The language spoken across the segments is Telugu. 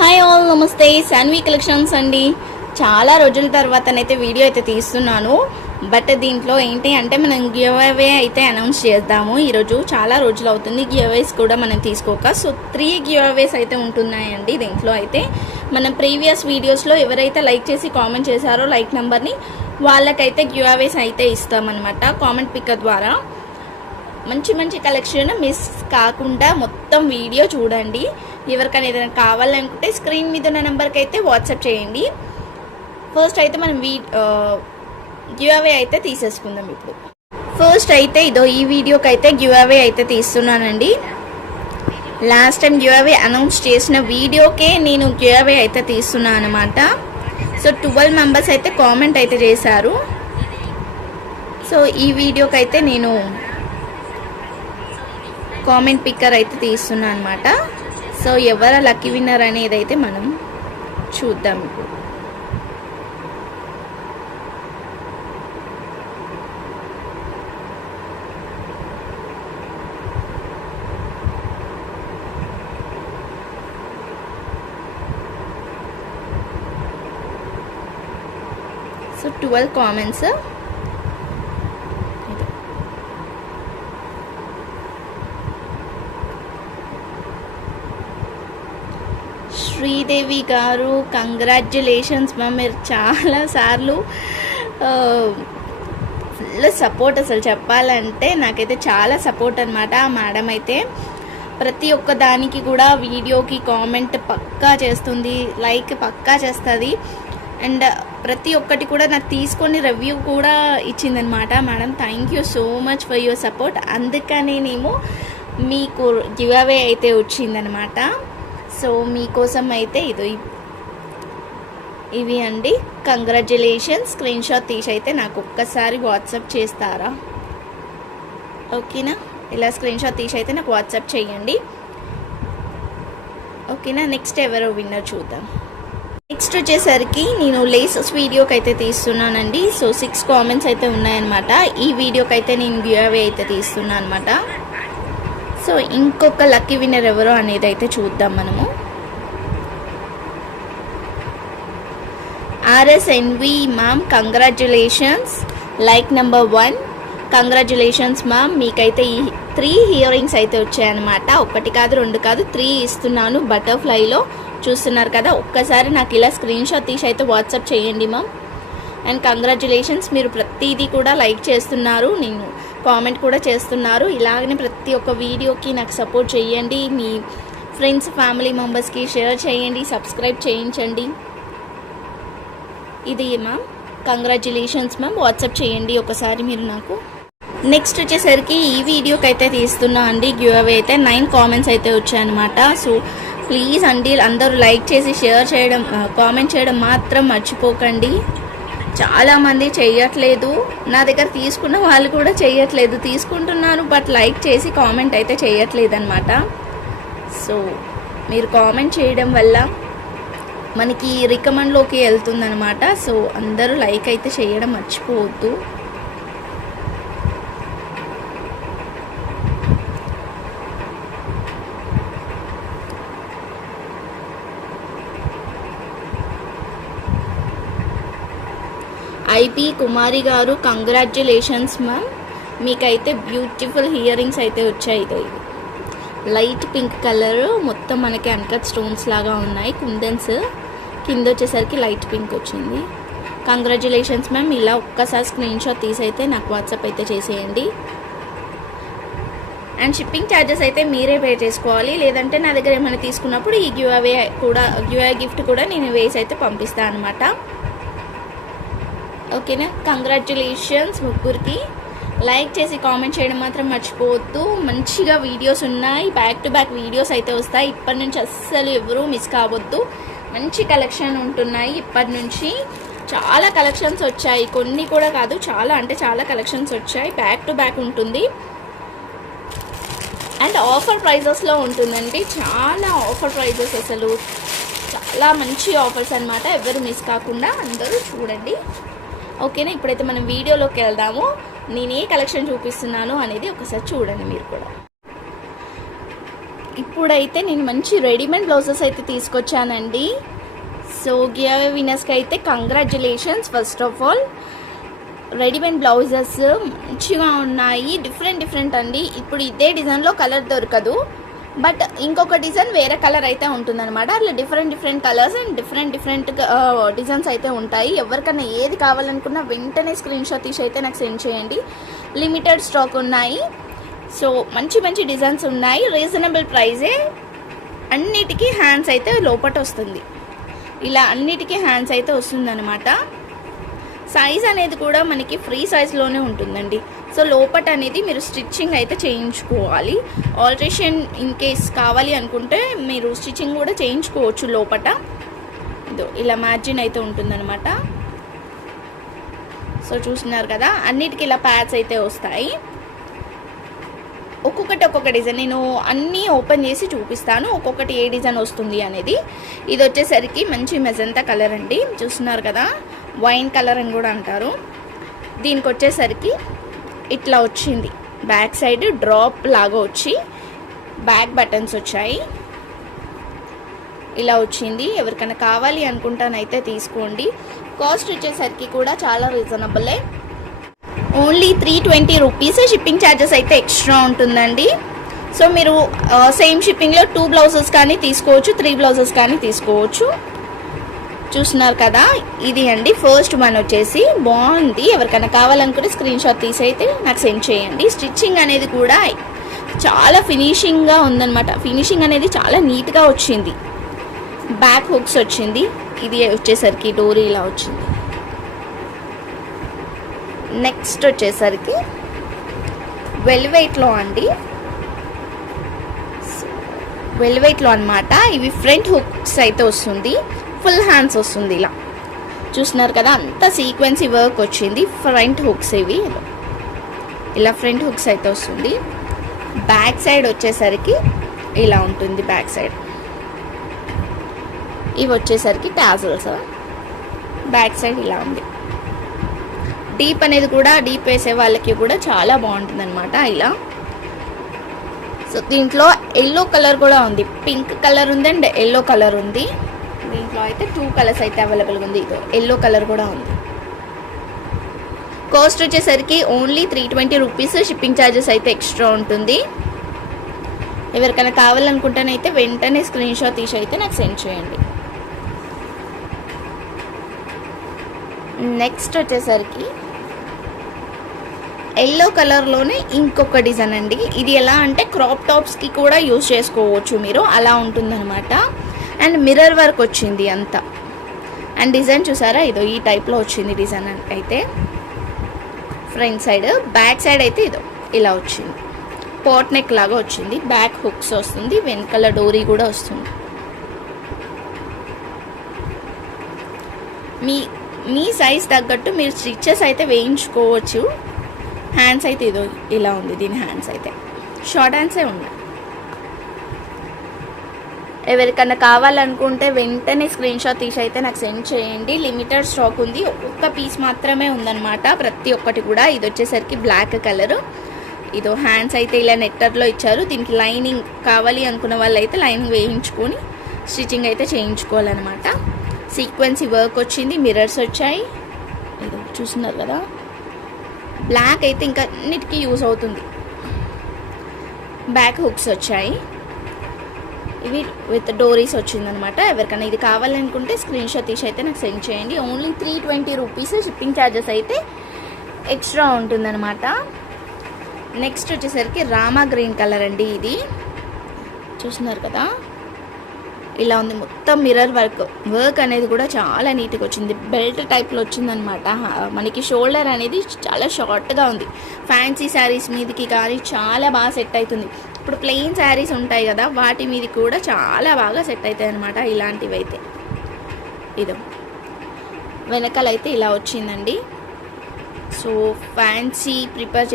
హాయ్ ఆల్, నమస్తే. శాన్వి కలెక్షన్స్ అండి. చాలా రోజుల తర్వాతనైతే వీడియో అయితే తీస్తున్నాను. బట్ దీంట్లో ఏంటి అంటే మనం గివ్ అవే అయితే అనౌన్స్ చేద్దాము. ఈరోజు చాలా రోజులు అవుతుంది గివ్ అవేస్ కూడా మనం తీసుకోక. సో 3 గివ్ అవేస్ అయితే ఉంటున్నాయండి. దీంట్లో అయితే మనం ప్రీవియస్ వీడియోస్లో ఎవరైతే లైక్ చేసి కామెంట్ చేశారో లైక్ నెంబర్ని వాళ్ళకైతే గివ్ అవేస్ అయితే ఇస్తామన్నమాట కామెంట్ పిక్ ద్వారా. మంచి మంచి కలెక్షన్ మిస్ కాకుండా మొత్తం వీడియో చూడండి. ఎవరికైనా ఏదైనా కావాలనుకుంటే స్క్రీన్ మీద ఉన్న నెంబర్కి అయితే వాట్సాప్ చేయండి. ఫస్ట్ అయితే మనం గివ్ అవే అయితే తీసేసుకుందాం. ఇప్పుడు ఫస్ట్ అయితే ఈ వీడియోకి అయితే గివ్ అవే అయితే తీస్తున్నానండి. Last time give away announce చేసిన వీడియోకే నేను గివ్ అవే అయితే తీస్తున్నాను అనమాట. సో 12 మెంబర్స్ అయితే కామెంట్ అయితే చేశారు. సో ఈ వీడియోకి అయితే నేను కామెంట్ పిక్కర్ అయితే తీస్తున్నా అనమాట. సో ఎవరు లక్కీ విన్నర్ అనేది అయితే మనం చూద్దాం ఇప్పుడు. So 12 comments. శ్రీదేవి గారు, కంగ్రాచ్యులేషన్స్ మ్యామ్. మీరు చాలాసార్లు ఫుల్ సపోర్ట్, అసలు చెప్పాలంటే నాకైతే చాలా సపోర్ట్ అనమాట. ఆ మేడం అయితే ప్రతి ఒక్క దానికి కూడా వీడియోకి కామెంట్ పక్కా చేస్తుంది, లైక్ పక్కా చేస్తుంది. అండ్ ప్రతి ఒక్కటి కూడా నాకు తీసుకొని రివ్యూ కూడా ఇచ్చిందనమాట madam. Thank you so much for your support. అందుకని నేను మీకు గివ్ అవే అయితే వచ్చిందనమాట. సో మీకోసం అయితే ఇవి అండి. కంగ్రాచ్యులేషన్స్. స్క్రీన్ షాట్ తీసి అయితే నాకు ఒక్కసారి వాట్సాప్ చేస్తారా? ఓకేనా? ఇలా స్క్రీన్ షాట్ తీసి అయితే నాకు వాట్సాప్ చేయండి. ఓకేనా? నెక్స్ట్ ఎవరో విన్నర్ చూద్దాం. నెక్స్ట్ వచ్చేసరికి నేను లేసెస్ వీడియోకి అయితే తీస్తున్నానండి. సో 6 కామెంట్స్ అయితే ఉన్నాయన్నమాట. ఈ వీడియోకి అయితే నేను గివ్ అవే అయితే తీస్తున్నాను అనమాట. సో ఇంకొక లక్కీ విన్నర్ ఎవరో అనేది అయితే చూద్దాం మనము. RSNV ma'am, congratulations. Like number 1, congratulations ma'am. మీకైతే ఈ 3 హియరింగ్స్ అయితే వచ్చాయన్నమాట. 1 కాదు 2 కాదు 3 ఇస్తున్నాను. బటర్ఫ్లైలో చూస్తున్నారు కదా. ఒక్కసారి నాకు ఇలా స్క్రీన్ షాట్ తీసి అయితే వాట్సాప్ చేయండి మ్యామ్. And congratulations. మీరు ప్రతిదీ కూడా లైక్ చేస్తున్నారు, నేను కామెంట్ కూడా చేస్తున్నారు. ఇలాగనే ప్రతి ఒక్క వీడియోకి నాకు సపోర్ట్ చేయండి. మీ ఫ్రెండ్స్, ఫ్యామిలీ మెంబర్స్కి షేర్ చేయండి, సబ్స్క్రైబ్ చేయించండి. ఇది మ్యామ్. Congratulations ma'am. వాట్సాప్ చేయండి ఒకసారి మీరు నాకు. నెక్స్ట్ వచ్చేసరికి ఈ వీడియోకి అయితే తీస్తున్నా అండి గివ్ అవే అయితే. 9 కామెంట్స్ అయితే వచ్చాయన్నమాట. సో ప్లీజ్ అండి అందరూ లైక్ చేసి షేర్ చేయడం, కామెంట్ చేయడం మాత్రం మర్చిపోకండి. చాలామంది చెయ్యట్లేదు. నా దగ్గర తీసుకున్న వాళ్ళు కూడా చెయ్యట్లేదు. తీసుకుంటున్నారు బట్ లైక్ చేసి కామెంట్ అయితే చేయట్లేదు అనమాట. సో మీరు కామెంట్ చేయడం వల్ల మనకి రికమెండ్లోకి వెళ్తుందనమాట. సో అందరూ లైక్ అయితే చేయడం మర్చిపోవద్దు. ఐపీ కుమారి గారు, కంగ్రాచ్యులేషన్స్ మ్యామ్. మీకైతే బ్యూటిఫుల్ హియరింగ్స్ అయితే వచ్చాయి. ఇది లైట్ పింక్ కలర్, మొత్తం మనకి అన్కట్ స్టోన్స్ లాగా ఉన్నాయి. కుందన్స్ కింద వచ్చేసరికి లైట్ పింక్ వచ్చింది. Congratulations ma'am. ఇలా ఒక్కసారి స్క్రీన్ షాట్ తీసి అయితే నాకు వాట్సాప్ అయితే చేసేయండి. అండ్ షిప్పింగ్ ఛార్జెస్ అయితే మీరే పే చేసుకోవాలి. లేదంటే నా దగ్గర ఏమైనా తీసుకున్నప్పుడు ఈ గివ్ అవే గిఫ్ట్ కూడా నేను వేసి అయితే పంపిస్తాను అనమాట. ఓకేనా? కంగ్రాచ్యులేషన్స్ ముగ్గురికి. లైక్ చేసి కామెంట్ చేయడం మాత్రం మర్చిపోవద్దు. మంచిగా వీడియోస్ ఉన్నాయి, బ్యాక్ టు బ్యాక్ వీడియోస్ అయితే వస్తాయి. ఇప్పటి నుంచి అస్సలు ఎవరూ మిస్ కావద్దు. మంచి కలెక్షన్ ఉంటున్నాయి. ఇప్పటి నుంచి చాలా కలెక్షన్స్ వచ్చాయి. కొన్ని కూడా కాదు, చాలా అంటే చాలా కలెక్షన్స్ వచ్చాయి. బ్యాక్ టు బ్యాక్ ఉంటుంది. అండ్ ఆఫర్ ప్రైజెస్లో ఉంటుందండి. చాలా ఆఫర్ ప్రైజెస్, అసలు చాలా మంచి ఆఫర్స్ అనమాట. ఎవరు మిస్ కాకుండా అందరూ చూడండి. ఓకేనా? ఇప్పుడైతే మనం వీడియోలోకి వెళ్దాము. నేను ఏ కలెక్షన్ చూపిస్తున్నాను అనేది ఒకసారి చూడండి మీరు కూడా. ఇప్పుడైతే నేను మంచి రెడీమేడ్ బ్లౌజెస్ అయితే తీసుకొచ్చానండి. సో గివ్ వినర్స్కి అయితే congratulations. First of all readymade blouses మంచిగా ఉన్నాయి, డిఫరెంట్ అండి. ఇప్పుడు ఇదే డిజైన్లో కలర్ దొరకదు, బట్ ఇంకొక డిజైన్ వేరే కలర్ అయితే ఉంటుందన్నమాట. అట్లా different colours and different designs అయితే ఉంటాయి. ఎవరికైనా ఏది కావాలనుకున్నా వెంటనే స్క్రీన్ షాట్ తీసి అయితే నాకు సెండ్ చేయండి. లిమిటెడ్ స్టాక్ ఉన్నాయి. సో మంచి డిజైన్స్ ఉన్నాయి, రీజనబుల్ ప్రైజే. అన్నిటికీ హ్యాండ్స్ అయితే లోపట వస్తుంది, ఇలా అన్నిటికీ హ్యాండ్స్ అయితే వస్తుందన్నమాట. సైజ్ అనేది కూడా మనకి ఫ్రీ సైజ్లోనే ఉంటుందండి. సో లోపట అనేది మీరు స్టిచ్చింగ్ అయితే చేయించుకోవాలి. ఆల్టరేషన్ ఇన్ కేస్ కావాలి అనుకుంటే మీరు స్టిచ్చింగ్ కూడా చేయించుకోవచ్చు లోపట. ఇదో ఇలా మార్జిన్ అయితే ఉంటుందన్నమాట. సో చూస్తున్నారు కదా, అన్నిటికీ ఇలా ప్యాడ్స్ అయితే వస్తాయి. ఒక్కొక్క డిజైన్ నేను అన్నీ ఓపెన్ చేసి చూపిస్తాను, ఒక్కొక్కటి ఏ డిజైన్ వస్తుంది అనేది. ఇది వచ్చేసరికి మంచి మెజంతా కలర్ అండి, చూస్తున్నారు కదా, వైన్ కలర్ అని కూడా అంటారు. దీనికి వచ్చేసరికి ఇట్లా వచ్చింది, బ్యాక్ సైడ్ డ్రాప్ లాగా వచ్చి బ్యాక్ బటన్స్ వచ్చాయి, ఇలా వచ్చింది. ఎవరికైనా కావాలి అనుకుంటానైతే తీసుకోండి. కాస్ట్ వచ్చేసరికి కూడా చాలా రీజనబులే, ఓన్లీ 320 రూపీస్. షిప్పింగ్ ఛార్జెస్ అయితే ఎక్స్ట్రా ఉంటుందండి. సో మీరు సేమ్ షిప్పింగ్లో 2 బ్లౌజెస్ కానీ తీసుకోవచ్చు, 3 బ్లౌజెస్ కానీ తీసుకోవచ్చు. చూస్తున్నారు కదా, ఇది అండి ఫస్ట్ వన్ వచ్చేసి బాగుంది. ఎవరికైనా కావాలనుకుంటే స్క్రీన్ షాట్ తీసి అయితే నాకు సెండ్ చేయండి. స్టిచ్చింగ్ అనేది కూడా చాలా ఫినిషింగ్గా ఉందన్నమాట. ఫినిషింగ్ అనేది చాలా నీట్గా వచ్చింది. బ్యాక్ హుక్స్ వచ్చింది. ఇది వచ్చేసరికి డోరీ ఇలా వచ్చింది. నెక్స్ట్ వచ్చేసరికి వెల్వెట్లో అండి, వెల్వెట్లో అనమాట. ఇవి ఫ్రంట్ హుక్స్ అయితే వస్తుంది, ఫుల్ హ్యాండ్స్ వస్తుంది. ఇలా చూస్తున్నారు కదా, అంత సీక్వెన్సీ వర్క్ వచ్చింది. ఫ్రంట్ హుక్స్ ఇవి ఇలా ఫ్రంట్ హుక్స్ అయితే వస్తుంది. బ్యాక్ సైడ్ వచ్చేసరికి ఇలా ఉంటుంది. బ్యాక్ సైడ్ ఇవి వచ్చేసరికి టాజల్స్. బ్యాక్ సైడ్ ఇలా ఉంది. డీప్ అనేది కూడా, డీప్ వేసే వాళ్ళకి కూడా చాలా బాగుంటుంది అనమాట ఇలా. సో దీంట్లో ఎల్లో కలర్ కూడా ఉంది, పింక్ కలర్ ఉంది అండ్ ఎల్లో కలర్ ఉంది. దీంట్లో అయితే 2 కలర్స్ అయితే అవైలబుల్గా ఉంది. ఇదో ఎల్లో కలర్ కూడా ఉంది. కాస్ట్ వచ్చేసరికి ఓన్లీ 320 రూపీస్. షిప్పింగ్ ఛార్జెస్ అయితే ఎక్స్ట్రా ఉంటుంది. ఎవరికైనా కావాలనుకుంటేనైతే వెంటనే స్క్రీన్ షాట్ తీసి అయితే నాకు సెండ్ చేయండి. నెక్స్ట్ వచ్చేసరికి ఎల్లో కలర్లోనే ఇంకొక డిజైన్ అండి. ఇది ఎలా అంటే క్రాప్ టాప్స్కి కూడా యూజ్ చేసుకోవచ్చు మీరు, అలా ఉంటుందన్నమాట. అండ్ మిర్రర్ వర్క్ వచ్చింది అంతా. అండ్ డిజైన్ చూసారా, ఇదో ఈ టైప్లో వచ్చింది డిజైన్ అయితే. ఫ్రంట్ సైడ్, బ్యాక్ సైడ్ అయితే ఇదో ఇలా వచ్చింది, పోట్ నెక్ లాగా వచ్చింది. బ్యాక్ హుక్స్ వస్తుంది, వెనకాల డోరీ కూడా వస్తుంది. మీ సైజ్ తగ్గట్టు మీరు స్టిచెస్ అయితే వేయించుకోవచ్చు. హ్యాండ్స్ అయితే ఇదో ఇలా ఉంది. దీని హ్యాండ్స్ అయితే షార్ట్ హ్యాండ్సే ఉన్నాయి. ఎవరికన్నా కావాలనుకుంటే వెంటనే స్క్రీన్ షాట్ తీసి అయితే నాకు సెండ్ చేయండి. లిమిటెడ్ స్టాక్ ఉంది, ఒక్క పీస్ మాత్రమే ఉందన్నమాట ప్రతి ఒక్కటి కూడా. ఇది వచ్చేసరికి బ్లాక్ కలర్. ఇదో హ్యాండ్స్ అయితే ఇలా నెట్టర్లో ఇచ్చారు. దీనికి లైనింగ్ కావాలి అనుకున్న వాళ్ళు అయితే లైనింగ్ వేయించుకొని స్టిచ్చింగ్ అయితే చేయించుకోవాలన్నమాట. సీక్వెన్సీ వర్క్ వచ్చింది, మిర్రర్స్ వచ్చాయి. ఇదో చూస్తున్నారు కదా, బ్లాక్ అయితే ఇంకా అన్నిటికీ యూజ్ అవుతుంది. బ్యాక్ హుక్స్ వచ్చాయి, ఇవి విత్ డోరీస్ వచ్చిందనమాట. ఎవరికైనా ఇది కావాలనుకుంటే స్క్రీన్ షాట్ తీసి అయితే నాకు సెండ్ చేయండి. Only 320 rupees. షిప్పింగ్ ఛార్జెస్ అయితే ఎక్స్ట్రా ఉంటుందన్నమాట. నెక్స్ట్ వచ్చేసరికి రామా గ్రీన్ కలర్ అండి. ఇది చూస్తున్నారు కదా, ఇలా ఉంది. మొత్తం మిర్రర్ వర్క్ అనేది కూడా చాలా నీట్గా వచ్చింది. బెల్ట్ టైప్లో వచ్చిందనమాట. మనకి షోల్డర్ అనేది చాలా షార్ట్గా ఉంది. ఫ్యాన్సీ శారీస్ మీదకి కానీ చాలా బాగా సెట్ అవుతుంది. ఇప్పుడు ప్లెయిన్ శారీస్ ఉంటాయి కదా, వాటి మీద కూడా చాలా బాగా సెట్ అవుతాయి అనమాట ఇలాంటివి అయితే. ఇదో వెనకాలైతే ఇలా వచ్చిందండి. సో ఫ్యాన్సీ ప్రిపేర్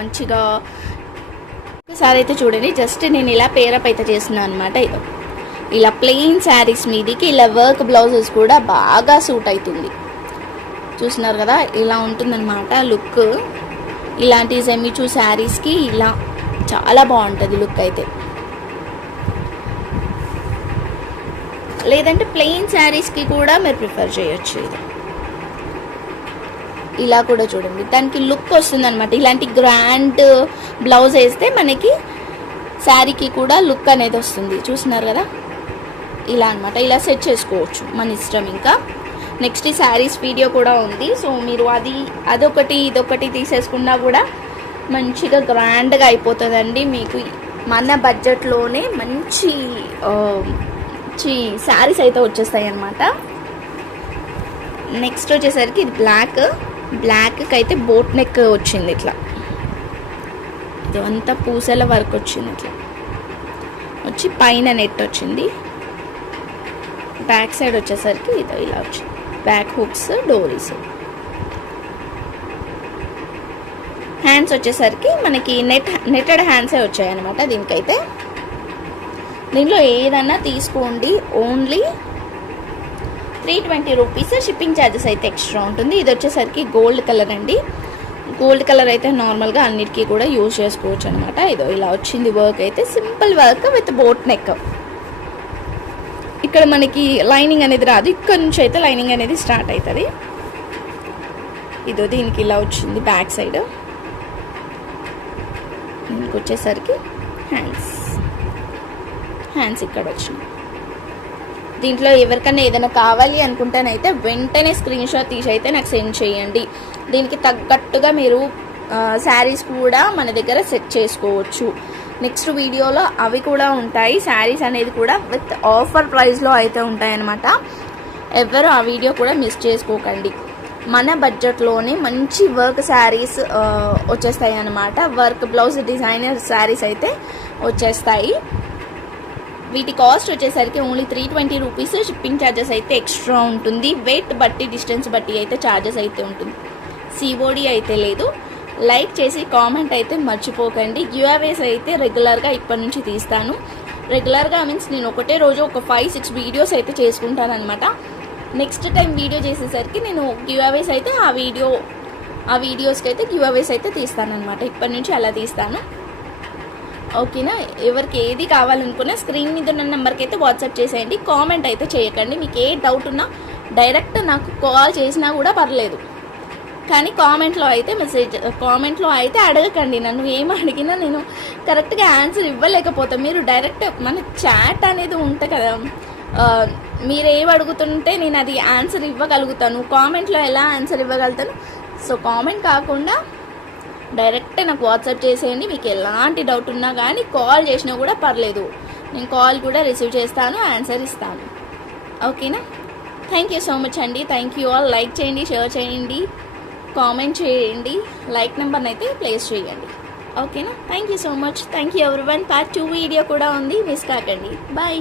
మంచిగా ఒకసారి అయితే చూడండి. జస్ట్ నేను ఇలా పేరప్ అయితే చేస్తున్నాను అనమాట. ఇదో ఇలా ప్లెయిన్ శారీస్ మీదకి ఇలా వర్క్ బ్లౌజెస్ కూడా బాగా సూట్ అవుతుంది. చూస్తున్నారు కదా, ఇలా ఉంటుందన్నమాట లుక్. ఇలాంటి జెమిచూ శారీస్కి ఇలా చాలా బాగుంటుంది లుక్ అయితే. లేదంటే ప్లెయిన్ శారీస్కి కూడా మీరు ప్రిఫర్ చేయొచ్చు. ఇది ఇలా కూడా చూడండి, దానికి లుక్ వస్తుంది అనమాట. ఇలాంటి గ్రాండ్ బ్లౌజ్ వేస్తే మనకి శారీకి కూడా లుక్ అనేది వస్తుంది. చూస్తున్నారు కదా, ఇలా అనమాట. ఇలా సెట్ చేసుకోవచ్చు, మన ఇష్టం. ఇంకా నెక్స్ట్ ఈ శారీస్ వీడియో కూడా ఉంది. సో మీరు అదొకటి ఇదొకటి తీసేసుకున్నా కూడా మంచిగా గ్రాండ్గా అయిపోతుందండి. మీకు మన బడ్జెట్లోనే మంచి శారీస్ అయితే వచ్చేస్తాయి అన్నమాట. నెక్స్ట్ వచ్చేసరికి ఇది బ్లాక్కి అయితే బోట్ నెక్ వచ్చింది. ఇట్లా ఇదంతా పూసల వర్క్ వచ్చింది. ఇట్లా వచ్చి పైన నెట్ వచ్చింది. బ్యాక్ సైడ్ వచ్చేసరికి ఇదో ఇలా వచ్చింది, బ్యాక్ హుక్స్, డోరీస్. హ్యాండ్స్ వచ్చేసరికి మనకి నెట్టెడ్ హ్యాండ్సే వచ్చాయి అనమాట. దీనికైతే దీంట్లో ఏదన్నా తీసుకోండి, ఓన్లీ 320 రూపీస్. షిప్పింగ్ ఛార్జెస్ అయితే ఎక్స్ట్రా ఉంటుంది. ఇది వచ్చేసరికి గోల్డ్ కలర్ అండి. గోల్డ్ కలర్ అయితే నార్మల్గా అన్నిటికీ కూడా యూజ్ చేసుకోవచ్చు అనమాట. ఇదో ఇలా వచ్చింది వర్క్ అయితే, simple work with boat neck. ఇక్కడ మనకి లైనింగ్ అనేది రాదు, ఇక్కడ నుంచి అయితే లైనింగ్ అనేది స్టార్ట్ అవుతుంది. ఇదో దీనికి ఇలా వచ్చింది బ్యాక్ సైడ్. దీనికి వచ్చేసరికి హ్యాండ్స్ ఇక్కడ వచ్చింది. దీంట్లో ఎవరికైనా ఏదైనా కావాలి అనుకుంటేనైతే వెంటనే స్క్రీన్ షాట్ తీసి అయితే నాకు సెండ్ చేయండి. దీనికి తగ్గట్టుగా మీరు శారీస్ కూడా మన దగ్గర సెట్ చేసుకోవచ్చు. నెక్స్ట్ వీడియోలో అవి కూడా ఉంటాయి. శారీస్ అనేది కూడా విత్ ఆఫర్ ప్రైస్లో అయితే ఉంటాయన్నమాట. ఎవరు ఆ వీడియో కూడా మిస్ చేసుకోకండి. మన బడ్జెట్లోనే మంచి వర్క్ శారీస్ వచ్చేస్తాయి అన్నమాట. వర్క్ బ్లౌజ్ డిజైనర్ శారీస్ అయితే వచ్చేస్తాయి. వీటి కాస్ట్ వచ్చేసరికి ఓన్లీ 320 రూపీస్. షిప్పింగ్ ఛార్జెస్ అయితే ఎక్స్ట్రా ఉంటుంది. వెయిట్ బట్టి, డిస్టెన్స్ బట్టి అయితే ఛార్జెస్ అయితే ఉంటుంది. సిఓడి అయితే లేదు. లైక్ చేసి కామెంట్ అయితే మర్చిపోకండి. గివ్అవేస్ అయితే రెగ్యులర్గా ఇప్పటి నుంచి తీస్తాను. రెగ్యులర్గా మీన్స్ నేను ఒకటే రోజు ఒక 5-6 వీడియోస్ అయితే చేసుకుంటాను అనమాట. నెక్స్ట్ టైం వీడియో చేసేసరికి నేను గివ్అవేస్ అయితే ఆ వీడియోస్కి అయితే గివ్అవేస్ అయితే తీస్తాను అనమాట. ఇప్పటి నుంచి అలా తీస్తాను. ఓకేనా? ఎవరికి ఏది కావాలనుకున్నా స్క్రీన్ మీద ఉన్న నెంబర్కి అయితే వాట్సాప్ చేసేయండి. కామెంట్ అయితే చేయకండి. మీకు ఏ డౌట్ ఉన్నా డైరెక్ట్ నాకు కాల్ చేసినా కూడా పర్లేదు, కానీ కామెంట్లో అయితే అడగకండి. నన్ను ఏం అడిగినా నేను కరెక్ట్గా ఆన్సర్ ఇవ్వలేకపోతాను. మీరు డైరెక్ట్ మన చాట్ అనేది ఉంటుంది కదా, మీరు ఏం అడుగుతుంటే నేను అది ఆన్సర్ ఇవ్వగలుగుతాను. కామెంట్లో ఎలా ఆన్సర్ ఇవ్వగలుగుతాను? సో కామెంట్ కాకుండా డైరెక్ట్ నాకు వాట్సాప్ చేసేయండి. మీకు ఎలాంటి డౌట్ ఉన్నా కానీ కాల్ చేసినా కూడా పర్లేదు, నేను కాల్ కూడా రిసీవ్ చేస్తాను, ఆన్సర్ ఇస్తాను. ఓకేనా? థ్యాంక్ యూ సో మచ్ అండి. Thank you all. లైక్ చేయండి, షేర్ చేయండి, కామెంట్ చేయండి, లైక్ నెంబర్ని అయితే ప్లేస్ చేయండి. ఓకేనా? Thank you so much. Thank you everyone. Part 2 video కూడా ఉంది, మిస్ కాకండి. బాయ్.